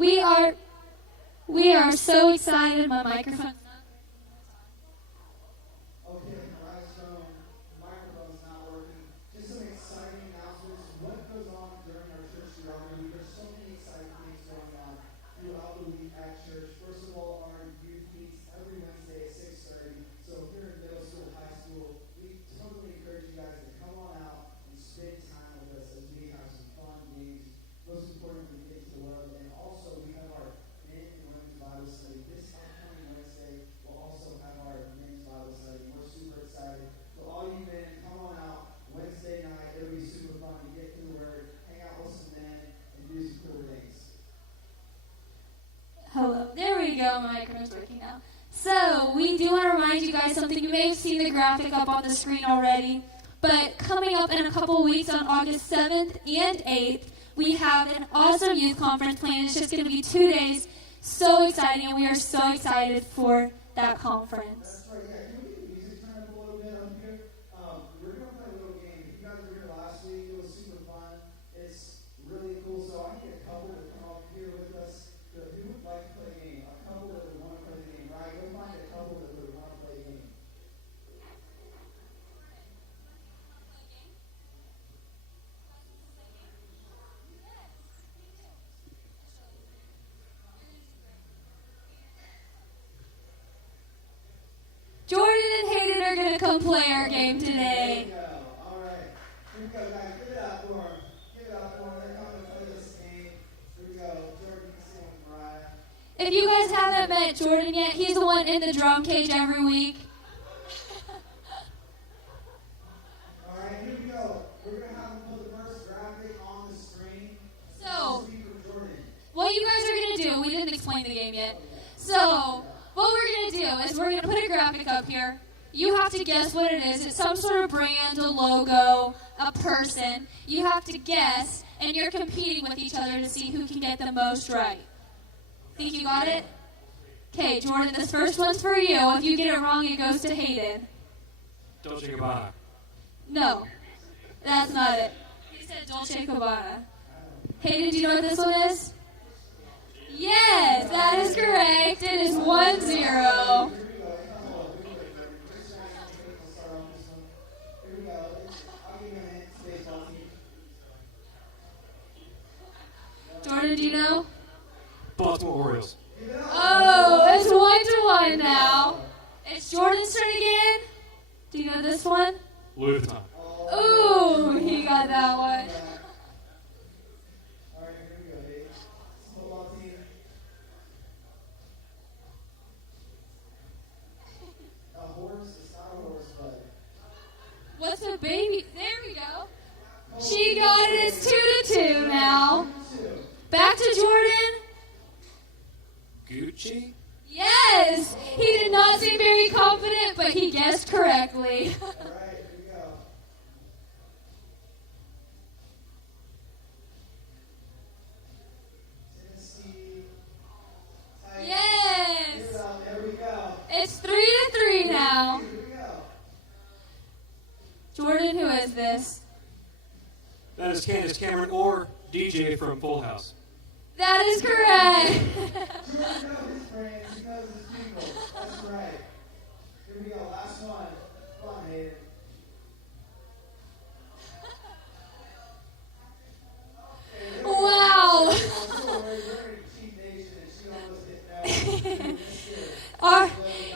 We are we are so excited. My microphone. Okay, Milestone, microphone's not working. Just some exciting announcements. What goes on during our church throughout the week? There's so many exciting things going on throughout the week at church. First of all, our youth meets every Wednesday at 6:30. So if you're in middle school, high school, we totally encourage you guys to come on out and spend time with us as we have some fun games. Most importantly, get to the Word. And also, we have our men and women's Bible study. This upcoming Wednesday, we'll also have our men's Bible study. We're super excited. So all you men, come on out Wednesday night. It'll be super fun to get to the Word, hang out with some men, and do some cool things. Hello. There we go. My microphone's working now. So, we do want to remind you guys something. You may have seen the graphic up on the screen already. But coming up in a couple weeks on August 7th and 8th, we have an awesome youth conference planned. It's just going to be 2 days. So exciting, and we are so excited for that conference. That's right, yeah. Can we get the music turned up a little bit up here? We're going to play a little game. If you guys were here last week, it was super fun. It's really cool. So I need a couple to come up here with us. Who would like to play a game? A couple that would want to play the game, right? Go find a couple that would want to play a game. Jordan and Hayden are going to come play our game There today. we go. All right. Here we go, guys. Give it up for them. Give it up for them. They're coming to play this game. Here we go. Jordan, you can sing with Mariah. If you guys haven't met Jordan yet, he's the one in the drum cage every week. All right, here we go. We're going to have them put the first graphic on the screen. So, Speak with Jordan. what you guys are going to do, we didn't explain the game yet. So, what we're going to do is we're going to put a graphic up here. You have to guess what it is. It's some sort of brand, a logo, a person. You have to guess, and you're competing with each other to see who can get the most right. Think you got it? Okay, Jordan, this first one's for you. If you get it wrong, it goes to Hayden. Dolce & Gabbana. No, that's not it. He said Dolce & Gabbana. Hayden, do you know what this one is? Yes, that is correct. It is 1-0. Here we go. Hold on. Here we go. Start off this one. Here we go. I'll give you a hint. It's baseball team. Jordan, do you know? Baltimore Orioles. Give it up. Oh, it's 1-1 now. It's Jordan's turn again. Do you know this one? Louis Vuitton. Ooh, he got that one. All right, here we go, Dave. Football team. A horse. It's not a horse, but What's a baby? There we go. She got it. It's 2-2 now. two. Back to Jordan. Gucci. Yes, he did not seem very confident, but he guessed correctly. All right, here we go. Tennessee. Titans. Yes, Give it up. There we go. it's 3-3 now. Here we go. Jordan, who is this? That is Candace Cameron or DJ from Full House. That is correct. Jordan knows his friends. He knows his people. That's right. Here we go. Last one. Come on, Hayden. Wow. I'm so worried. We're in a cheat nation, and she almost hit that. Are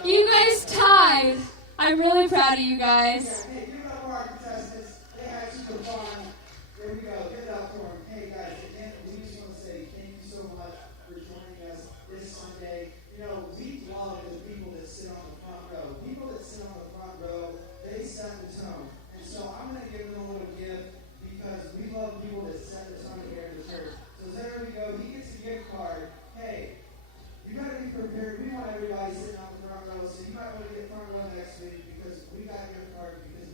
you guys tied? I'm really proud of you guys. Hey, give it up for our contestants. They had super fun. There we go. Give it up for them. Hey, guys, again, we just want to say thank you so much for joining us this Sunday. You know, we love the people that sit on the front row. People that sit on the front row, they set the tone. And so I'm going to give them a little gift because we love people that set the tone here in the church. So there we go. He gets a gift card. Hey, you got to be prepared. We want everybody sitting on the front row, so you might want to get front row next week because we got a gift card because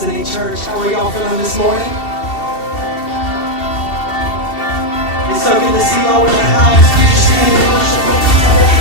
City Church. How are y'all feeling this morning? It's so good to see y'all in the house. Can you stand and worship with me today?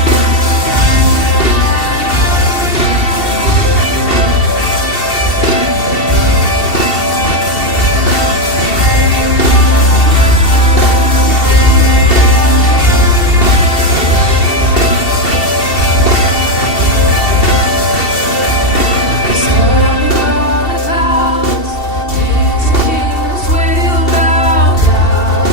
Kings will bow down.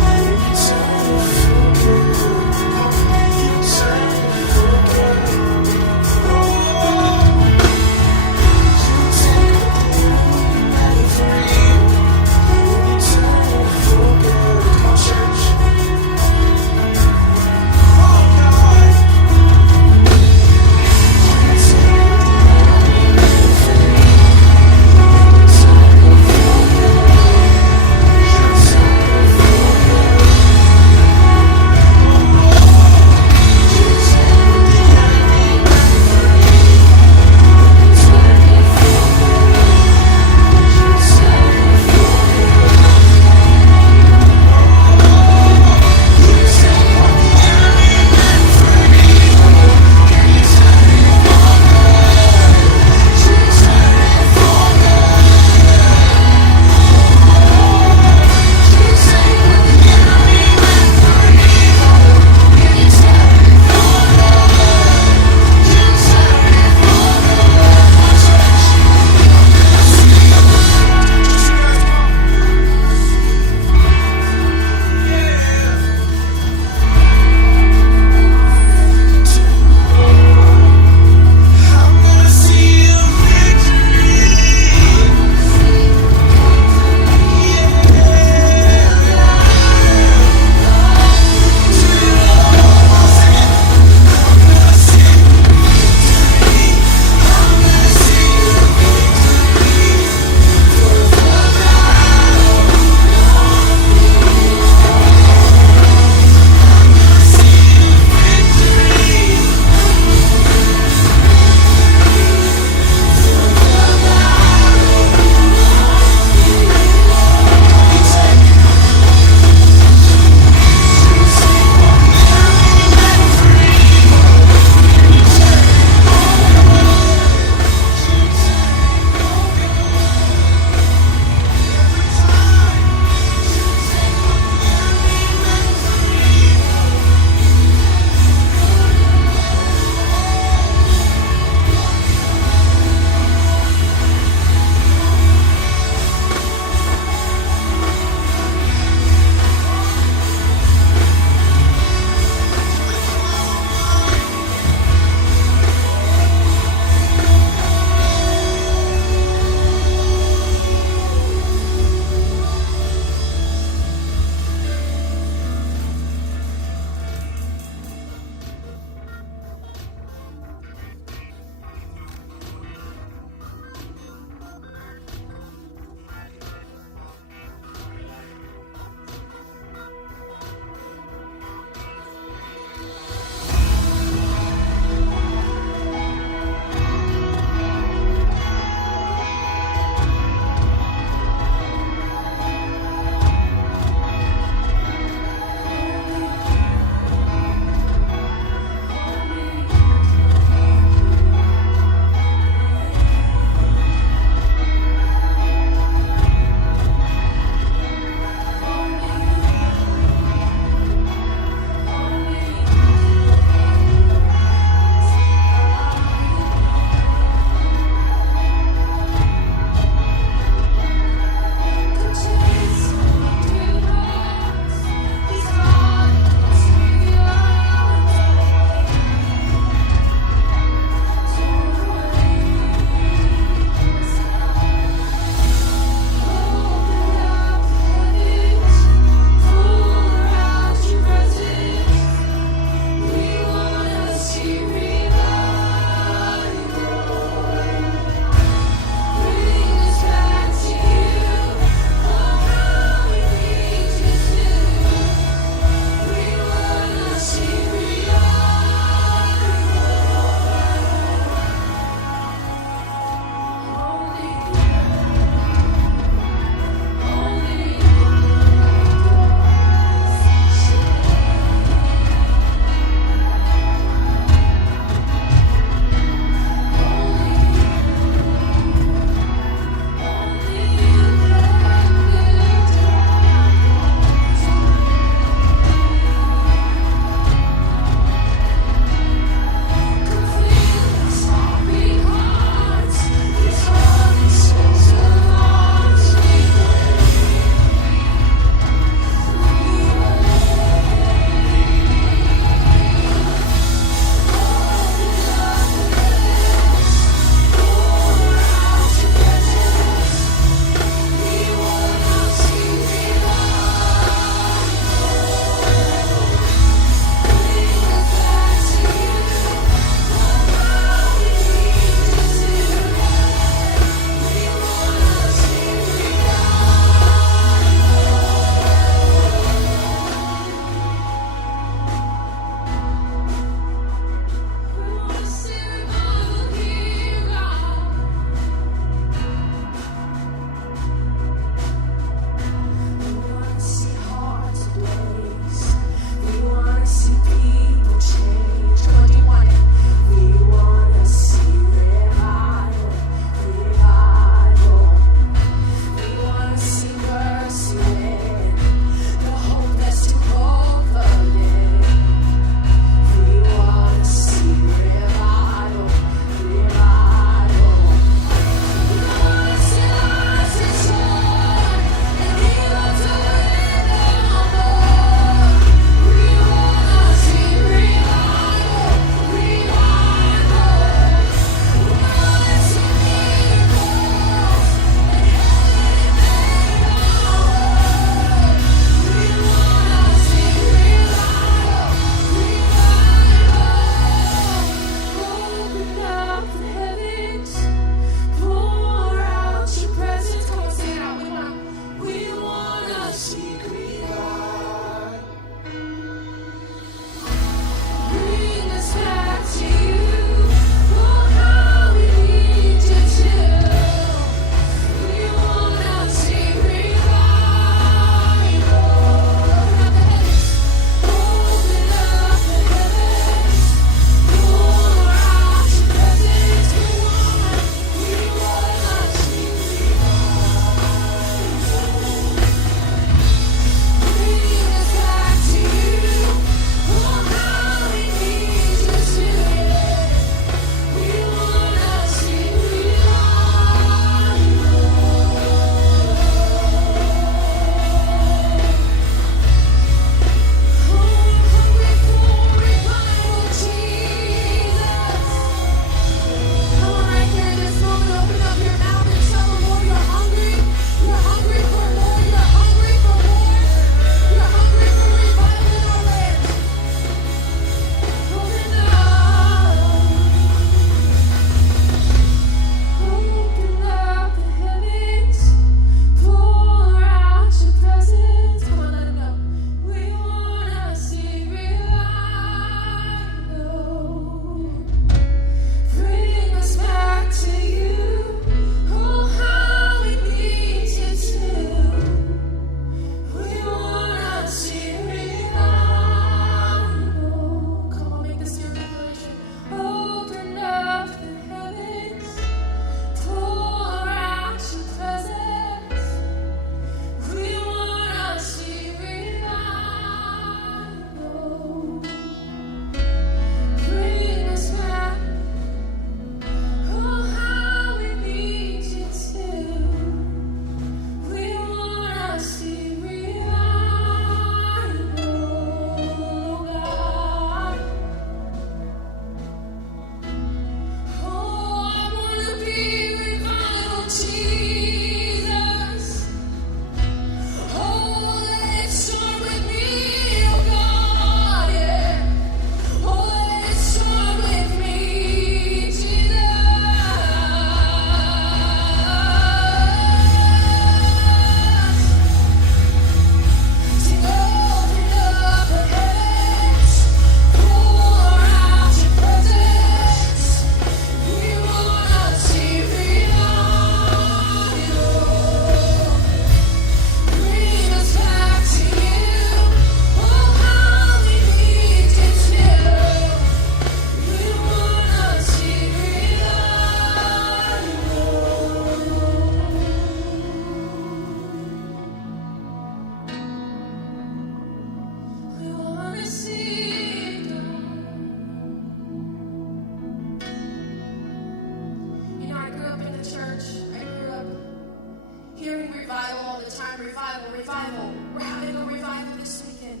time, revival, revival. We're having a revival this weekend.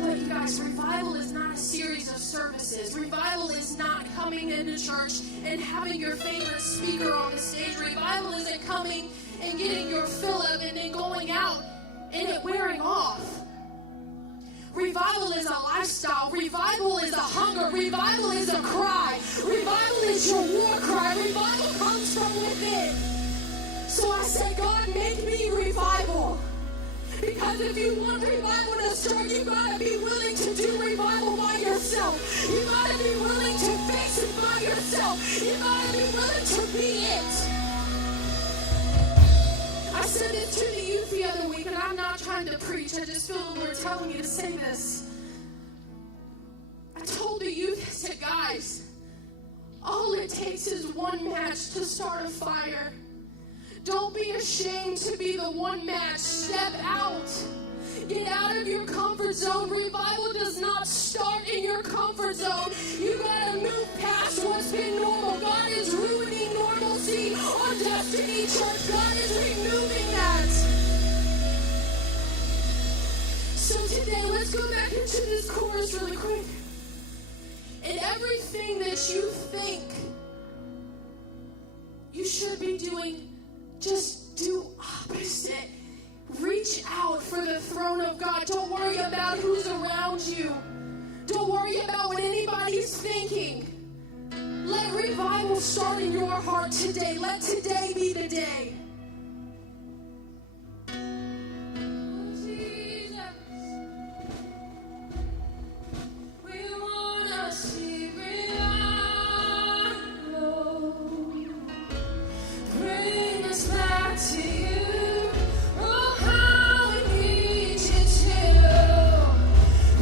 But you guys, revival is not a series of services. Revival is not coming into church and having your favorite speaker on the stage. Revival isn't coming and getting your fill of it and then going out and it wearing off. Revival is a lifestyle. Revival is a hunger. Revival is a cry. Revival is your war cry. Revival comes from within. So I say, God, make me revival. Because if you want revival to start, you gotta be willing to do revival by yourself. You gotta be willing to face it by yourself. You gotta be willing to be it. I said this to the youth the other week, and I'm not trying to preach. I just feel the Lord telling me to say this. I told the youth, I said, guys, all it takes is one match to start a fire. Don't be ashamed to be the one match. Step out. Get out of your comfort zone. Revival does not start in your comfort zone. You gotta move past what's been normal. God is ruining normalcy on Destiny Church. God is removing that. So today, let's go back into this chorus really quick. And everything that you think you should be doing, just do opposite. Reach out for the throne of God. Don't worry about who's around you. Don't worry about what anybody's thinking. Let revival start in your heart today. Let today be the day. Jesus, we wanna see revival. Bring us back to you. Oh, how we need you to.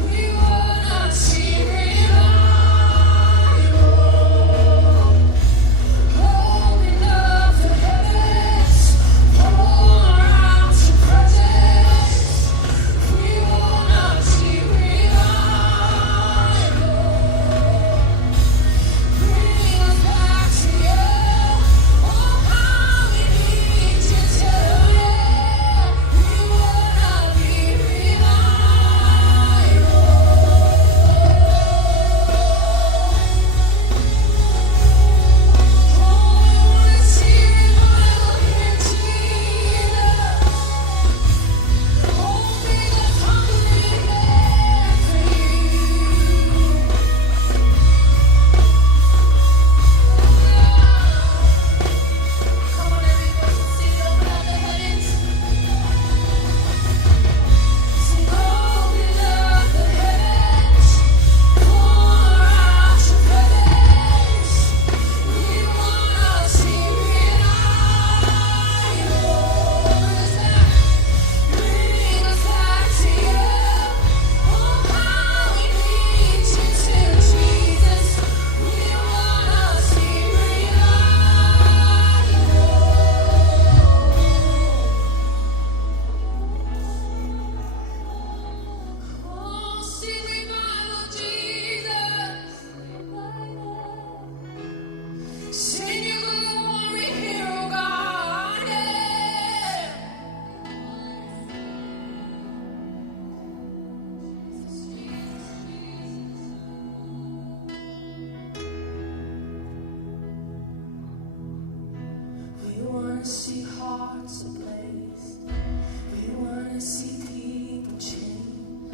We wanna see revival. Open up the heavens, pour out your presence. We wanna see revival. Bring us back to you. Oh, how we need you to. We wanna be revival. Oh, we wanna see revival here, Jesus. Oh, make us hungry again for you. Come on, everybody, sing open up the heavens. Sing open up the heavens. Pour out your presence. We wanna see revival. Bring us back to you. Oh, how we need you to, Jesus. We wanna see revival. Oh, see revival, Jesus. Send your glory here, oh God. We wanna see hearts ablaze. We wanna see people change.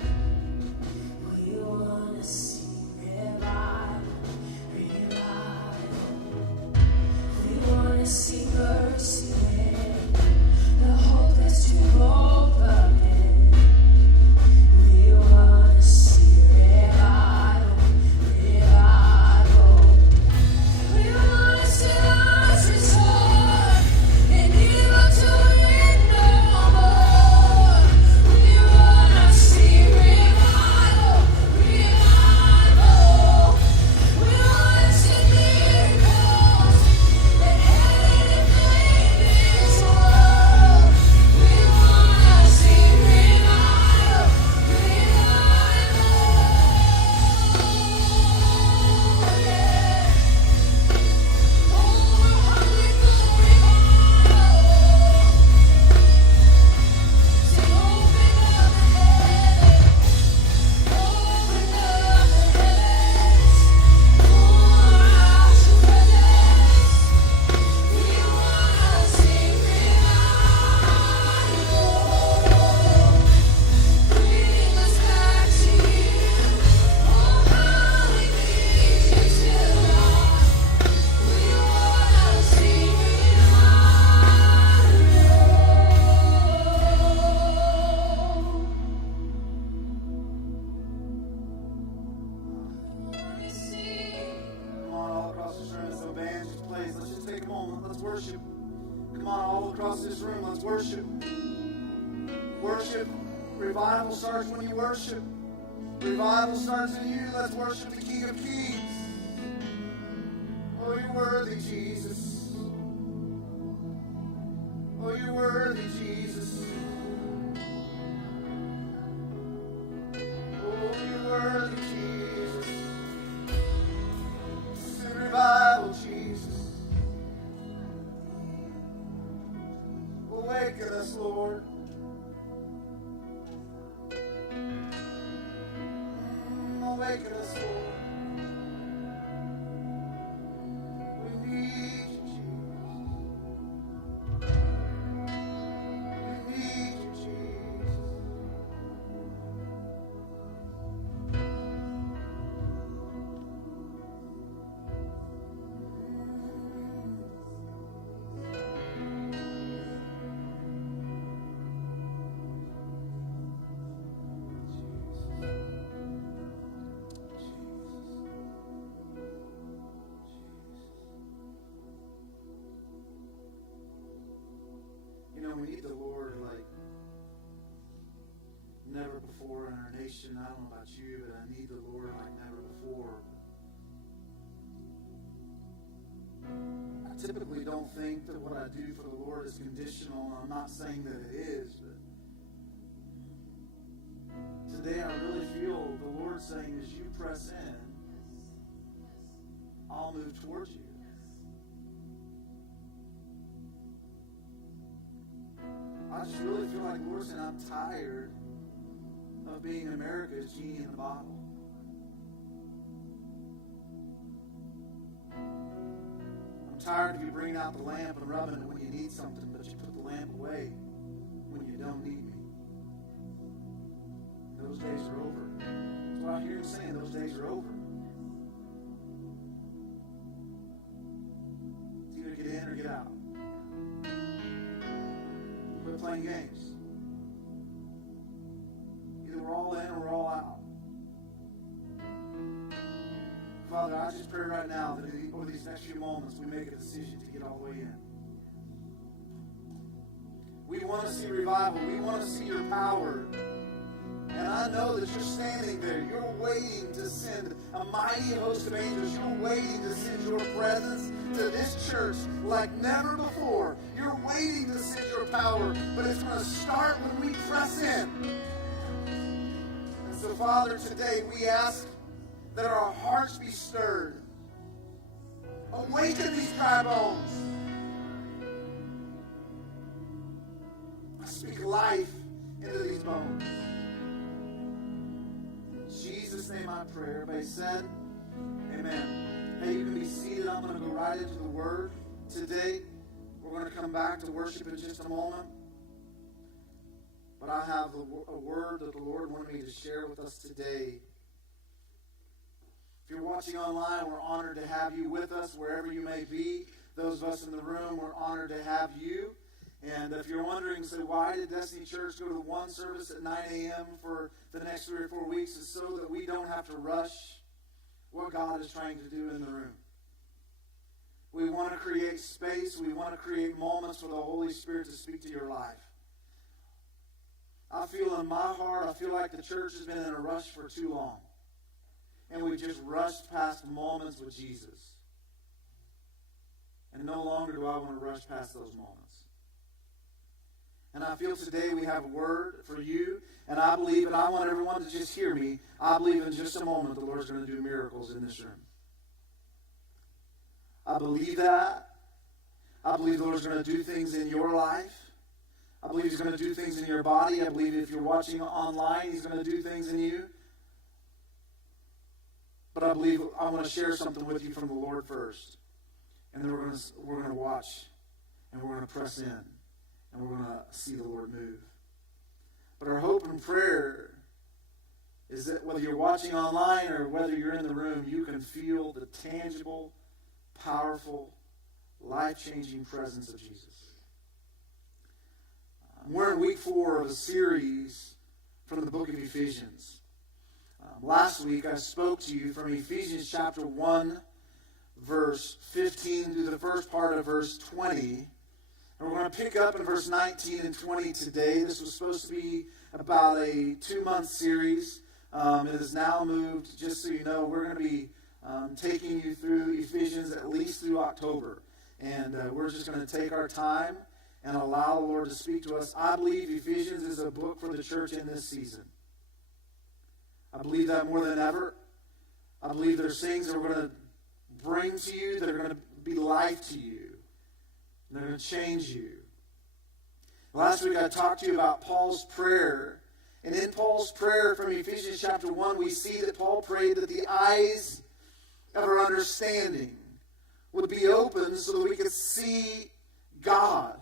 We wanna see revival, revival. We wanna see mercy reign, the hopeless to hope again. We wanna see revival, revival. We wanna see lives restored and evil to win no more. We wanna see revival, revival. We wanna see miracles that heaven moment. Let's worship. Come on, all across this room, let's worship. Worship. Revival starts when you worship. Revival starts in you. Let's worship the King of Kings. Oh, you're worthy, Jesus. Oh, you're worthy, Jesus. Oh, you're worthy, Jesus. Send revival, Jesus. Awaken us, Lord. Awaken us, Lord. We need you, Jesus. We need you, Jesus. You know, we need the Lord like never before in our nation. I don't know about you, but I need the Lord like never before. I typically don't think that what I do for the Lord is conditional. I'm not saying that it is, but today I really feel the Lord saying, as you press in, I'll move towards you. I just really feel like the Lord saying, I'm tired of being America's genie in the bottle. I'm tired of you bringing out the lamp and rubbing it when you need something, but you put the lamp away when you don't need me. Those days are over. That's what I hear him saying. Those days are over. It's either get in or get out. Quit playing games. Either we're all in or we're all out. Father, I just pray right now that over these next few moments we make a decision to get all the way in. We want to see revival. We want to see your power. And I know that you're standing there. You're waiting to send a mighty host of angels. You're waiting to send your presence to this church like never before. You're waiting to send your power. But it's going to start when we press in. And so, Father, today we ask that our hearts be stirred. Awaken these dry bones. I speak life into these bones. In Jesus' name I pray. Everybody said, amen. Hey, you can be seated. I'm going to go right into the Word today. We're going to come back to worship in just a moment. But I have a word that the Lord wanted me to share with us today. If you're watching online, we're honored to have you with us wherever you may be. Those of us in the room, we're honored to have you. And if you're wondering, so why did Destiny Church go to one service at 9 a.m. for the next 3 or 4 weeks? It's so that we don't have to rush what God is trying to do in the room. We want to create space. We want to create moments for the Holy Spirit to speak to your life. I feel in my heart, I feel like the church has been in a rush for too long. And we just rushed past moments with Jesus. And no longer do I want to rush past those moments. And I feel today we have a word for you. And I believe, and I want everyone to just hear me, I believe in just a moment the Lord's going to do miracles in this room. I believe that. I believe the Lord's going to do things in your life. I believe He's going to do things in your body. I believe if you're watching online, He's going to do things in you. But I believe I want to share something with you from the Lord first. And then we're going to watch. And we're going to press in. And we're going to see the Lord move. But our hope and prayer is that whether you're watching online or whether you're in the room, you can feel the tangible, powerful, life-changing presence of Jesus. We're in week 4 of a series from the book of Ephesians. Last week I spoke to you from Ephesians chapter 1, verse 15 through the first part of verse 20. And we're going to pick up in verse 19 and 20 today. This was supposed to be about a 2-month series. It has now moved, just so you know, we're going to be taking you through Ephesians at least through October. And we're just going to take our time and allow the Lord to speak to us. I believe Ephesians is a book for the church in this season. I believe that more than ever. I believe there's things that we're going to bring to you that are going to be life to you. They're going to change you. Last week I talked to you about Paul's prayer. And in Paul's prayer from Ephesians chapter 1, we see that Paul prayed that the eyes of our understanding would be open so that we could see God,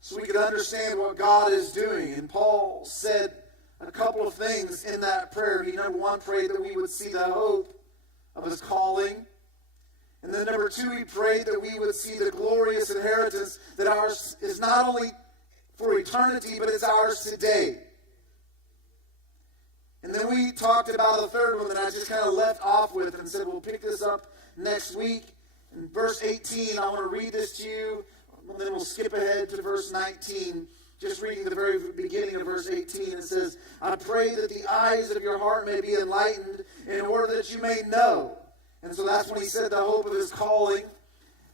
so we could understand what God is doing. And Paul said a couple of things in that prayer. He, number one, prayed that we would see the hope of his calling. And then number two, he prayed that we would see the glorious inheritance that ours is not only for eternity, but it's ours today. And then we talked about the third one that I just kind of left off with and said we'll pick this up next week. In verse 18, I want to read this to you, and then we'll skip ahead to verse 19. Just reading the very beginning of verse 18, it says, I pray that the eyes of your heart may be enlightened in order that you may know. And so that's when he said the hope of his calling.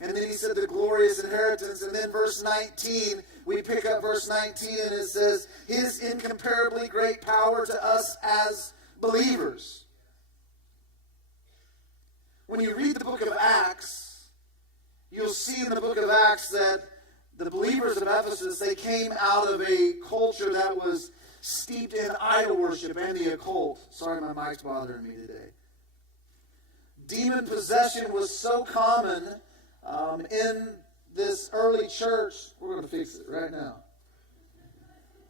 And then he said the glorious inheritance. And then verse 19, we pick up verse 19 and it says, his incomparably great power to us as believers. When you read the book of Acts, you'll see in the book of Acts that the believers of Ephesus, they came out of a culture that was steeped in idol worship and the occult. Sorry, my mic's bothering me today. Demon possession was so common in this early church. We're going to fix it right now.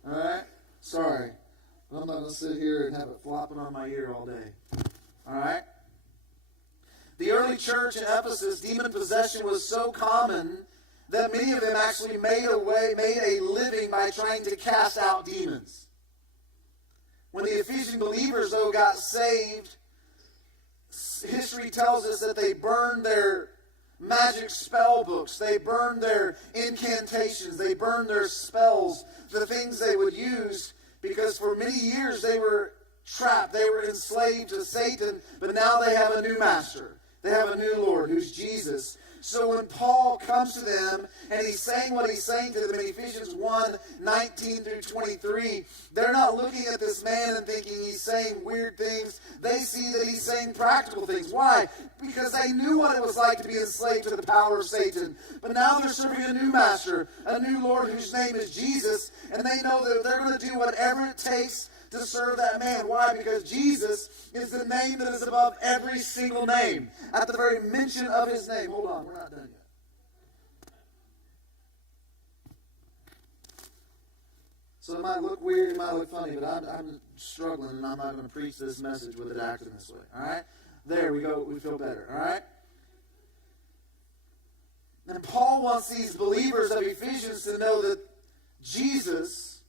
All right? Sorry. I'm not going to sit here and have it flopping on my ear all day. All right? The early church in Ephesus, demon possession was so common that many of them actually made a living by trying to cast out demons. When the Ephesian believers, though, got saved, history tells us that they burned their magic spell books. They burned their incantations. They burned their spells, the things they would use, because for many years they were trapped. They were enslaved to Satan, but now they have a new master. They have a new Lord, who's Jesus. So when Paul comes to them and he's saying what he's saying to them in Ephesians 1, 19 through 23, they're not looking at this man and thinking he's saying weird things. They see that he's saying practical things. Why? Because they knew what it was like to be enslaved to the power of Satan. But now they're serving a new master, a new Lord whose name is Jesus, and they know that they're going to do whatever it takes to serve that man. Why? Because Jesus is the name that is above every single name. At the very mention of his name. Hold on, we're not done yet. So it might look weird, it might look funny, but I'm struggling and I'm not going to preach this message with it acting this way. All right? There we go. We feel better. All right? And Paul wants these believers of Ephesians to know that Jesus,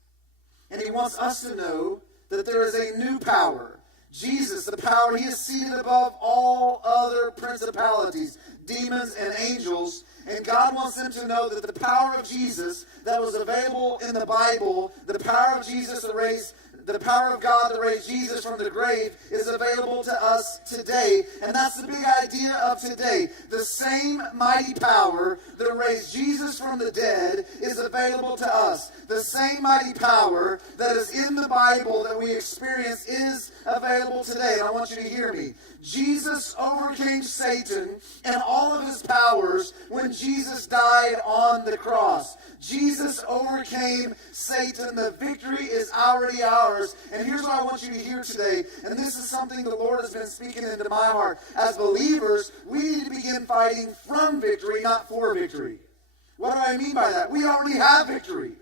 and he wants us to know that there is a new power. Jesus, the power, he is seated above all other principalities, demons, and angels. And God wants them to know that the power of Jesus that was available in the Bible, the power of Jesus that raised, the power of God that raised Jesus from the grave is available to us today. And that's the big idea of today. The same mighty power that raised Jesus from the dead is available to us. The same mighty power that is in the Bible that we experience is available today. And I want you to hear me. Jesus overcame Satan and all of his powers when Jesus died on the cross. Jesus overcame Satan. The victory is already ours. And here's what I want you to hear today. And this is something the Lord has been speaking into my heart. As believers, we need to begin fighting from victory, not for victory. What do I mean by that? We already have victory.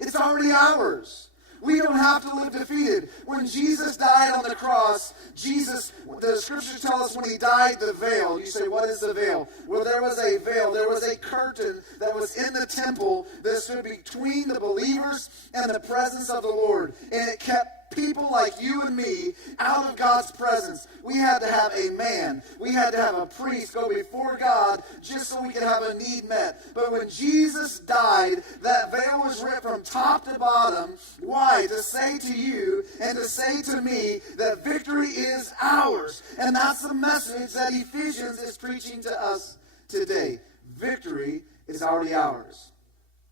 It's already ours. We don't have to live defeated. When Jesus died on the cross, the scriptures tell us when he died, the veil. You say, what is the veil? Well, there was a veil. There was a curtain that was in the temple that stood between the believers and the presence of the Lord. And it kept people like you and me out of God's presence, we had to have a man. We had to have a priest go before God just so we could have a need met. But when Jesus died, that veil was ripped from top to bottom. Why? To say to you and to say to me that victory is ours. And that's the message that Ephesians is preaching to us today. Victory is already ours.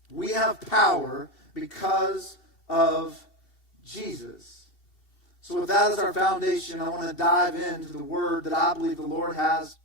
We have power because of Jesus. So with that as our foundation, I want to dive into the word that I believe the Lord has